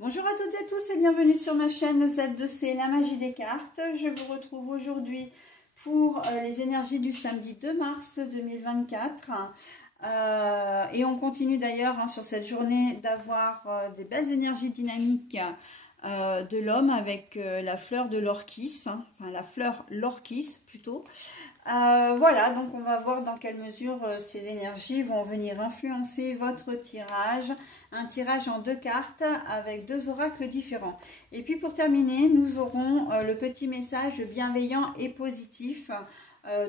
Bonjour à toutes et tous et bienvenue sur ma chaîne Z2C, la magie des cartes. Je vous retrouve aujourd'hui pour les énergies du samedi 2 mars 2024. Et on continue d'ailleurs sur cette journée d'avoir des belles énergies dynamiques de l'homme avec la fleur de l'orchis, enfin la fleur l'orchis plutôt. Voilà, donc on va voir dans quelle mesure ces énergies vont venir influencer votre tirage. Un tirage en 2 cartes avec 2 oracles différents. Et puis pour terminer, nous aurons le petit message bienveillant et positif,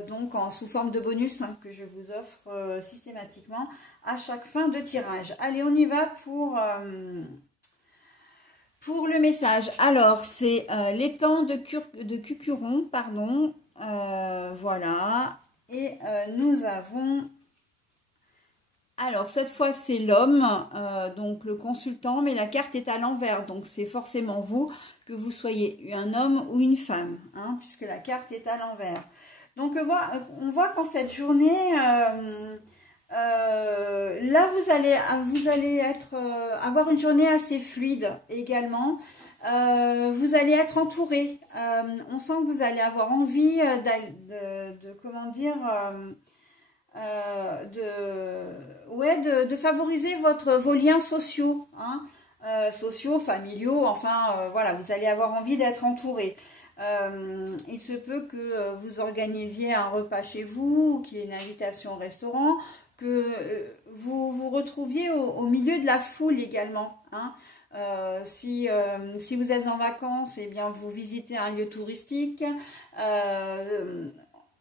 donc sous forme de bonus que je vous offre systématiquement à chaque fin de tirage. Allez, on y va pour le message. Alors, c'est l'étang de Cucuron, pardon. Voilà. Et nous avons... Alors, cette fois, c'est l'homme, donc le consultant, mais la carte est à l'envers. Donc, c'est forcément vous, que vous soyez un homme ou une femme, puisque la carte est à l'envers. Donc, on voit qu'en cette journée, là, vous allez avoir une journée assez fluide également. Vous allez être entouré. On sent que vous allez avoir envie comment dire... de favoriser vos liens sociaux, sociaux, familiaux, enfin voilà, vous allez avoir envie d'être entouré. Il se peut que vous organisiez un repas chez vous, qu'il y ait une invitation au restaurant, que vous vous retrouviez au milieu de la foule également. Si vous êtes en vacances, eh bien vous visitez un lieu touristique,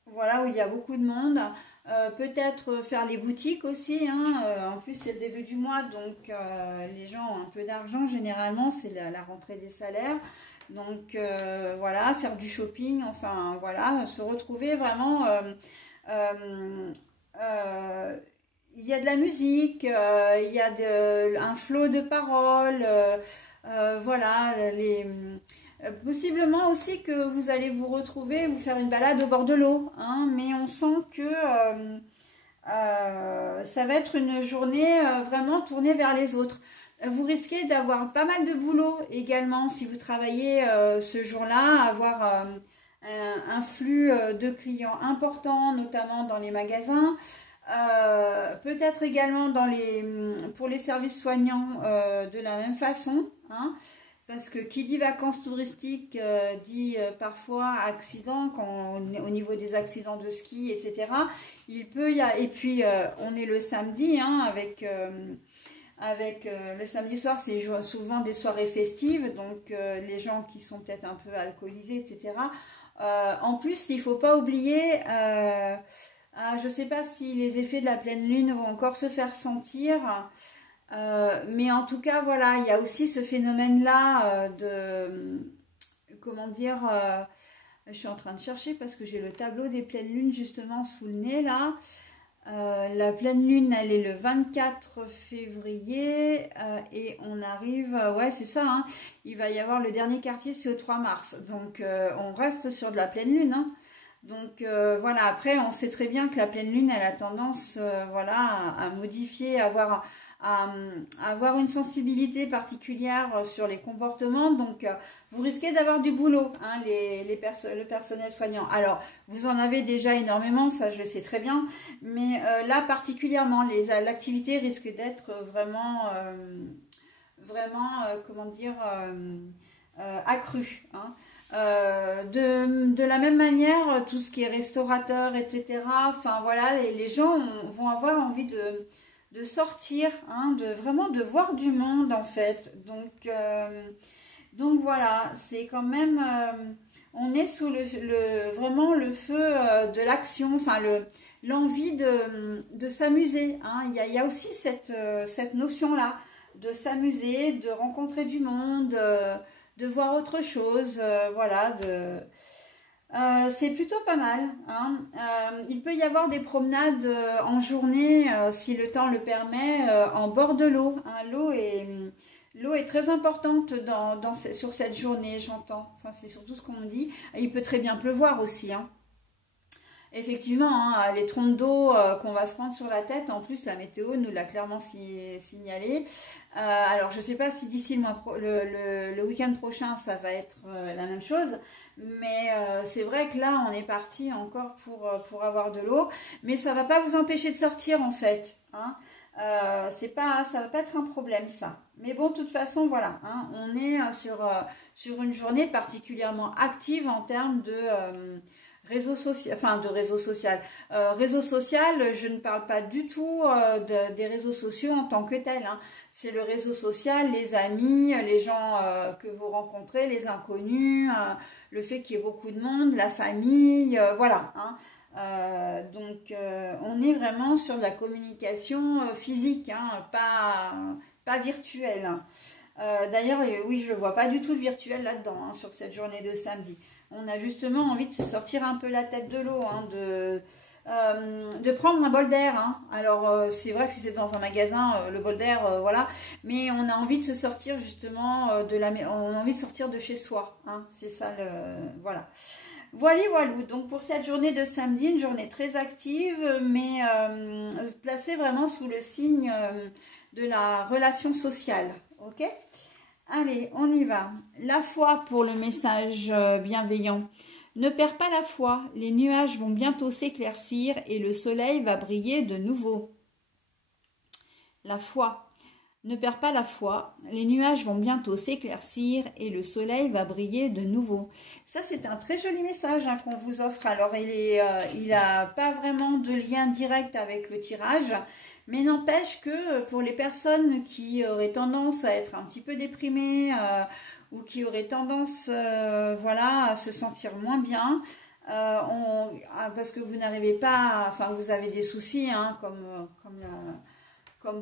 voilà, où il y a beaucoup de monde. Peut-être faire les boutiques aussi, en plus c'est le début du mois, donc les gens ont un peu d'argent, généralement c'est la rentrée des salaires, donc voilà, faire du shopping, enfin voilà, se retrouver vraiment, il y a de la musique, il y a un flot de paroles, voilà, possiblement aussi que vous allez vous retrouver, vous faire une balade au bord de l'eau, mais on sent que ça va être une journée vraiment tournée vers les autres. Vous risquez d'avoir pas mal de boulot également si vous travaillez ce jour-là, avoir un flux de clients important, notamment dans les magasins. Peut-être également pour les services soignants de la même façon, parce que qui dit vacances touristiques dit parfois accident, au niveau des accidents de ski, etc. Il peut y avoir, et puis on est le samedi, avec le samedi soir, c'est souvent des soirées festives, donc les gens qui sont peut-être un peu alcoolisés, etc. En plus, il ne faut pas oublier, je ne sais pas si les effets de la pleine lune vont encore se faire sentir. Mais en tout cas, voilà, il y a aussi ce phénomène-là comment dire, je suis en train de chercher parce que j'ai le tableau des pleines lunes justement sous le nez là. La pleine lune, elle est le 24 février et on arrive, ouais c'est ça, il va y avoir le dernier quartier, c'est au 3 mars. Donc on reste sur de la pleine lune, Donc voilà, après on sait très bien que la pleine lune, elle a tendance voilà, à modifier, à avoir une sensibilité particulière sur les comportements, donc vous risquez d'avoir du boulot, le personnel soignant. Alors, vous en avez déjà énormément, ça je le sais très bien, mais là particulièrement, l'activité risque d'être vraiment, comment dire, accrue. De la même manière, tout ce qui est restaurateur, etc., enfin voilà, les gens vont avoir envie de sortir, vraiment de voir du monde en fait. Donc voilà, c'est quand même, on est sous vraiment le feu de l'action, enfin l'envie de s'amuser. Il y a aussi cette notion-là de s'amuser, de rencontrer du monde, de voir autre chose, voilà, c'est plutôt pas mal. Il peut y avoir des promenades en journée, si le temps le permet, en bord de l'eau. L'eau est très importante sur cette journée, j'entends. Enfin, c'est surtout ce qu'on me dit. Il peut très bien pleuvoir aussi. effectivement, hein, les trompes d'eau qu'on va se prendre sur la tête, en plus la météo nous l'a clairement signalé. Alors je ne sais pas si d'ici le week-end prochain ça va être la même chose, mais c'est vrai que là on est parti encore pour avoir de l'eau, mais ça va pas vous empêcher de sortir en fait, hein. Ça va pas être un problème ça. Mais bon, de toute façon, voilà, hein, on est sur une journée particulièrement active en termes de réseau social, enfin de réseau social. Réseau social, je ne parle pas du tout des réseaux sociaux en tant que tels, hein. C'est le réseau social, les amis, les gens que vous rencontrez, les inconnus, le fait qu'il y ait beaucoup de monde, la famille, voilà, hein. Donc on est vraiment sur de la communication physique, hein, pas virtuelle, hein. D'ailleurs, oui, je ne vois pas du tout le virtuel là-dedans, hein, sur cette journée de samedi. On a justement envie de se sortir un peu la tête de l'eau, hein, de prendre un bol d'air, hein. Alors c'est vrai que si c'est dans un magasin, le bol d'air, voilà, mais on a envie de se sortir justement on a envie de sortir de chez soi, hein. C'est ça voilà. Voilà, donc pour cette journée de samedi, une journée très active, mais placée vraiment sous le signe de la relation sociale, ok? Allez, on y va. La foi pour le message bienveillant. Ne perds pas la foi, les nuages vont bientôt s'éclaircir et le soleil va briller de nouveau. La foi. Ne perds pas la foi, les nuages vont bientôt s'éclaircir et le soleil va briller de nouveau. Ça, c'est un très joli message, hein, qu'on vous offre. Alors, il n'a pas vraiment de lien direct avec le tirage, mais n'empêche que pour les personnes qui auraient tendance à être un petit peu déprimées ou qui auraient tendance voilà, à se sentir moins bien, parce que vous n'arrivez pas, enfin vous avez des soucis, hein, comme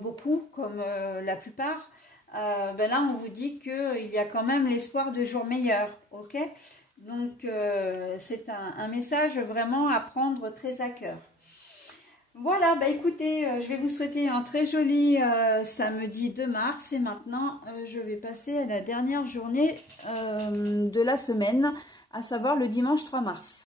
beaucoup, comme la plupart, ben là on vous dit qu'il y a quand même l'espoir de jours meilleurs, ok? Donc c'est un message vraiment à prendre très à cœur. Voilà, bah écoutez, je vais vous souhaiter un très joli samedi 2 mars et maintenant je vais passer à la dernière journée de la semaine, à savoir le dimanche 3 mars.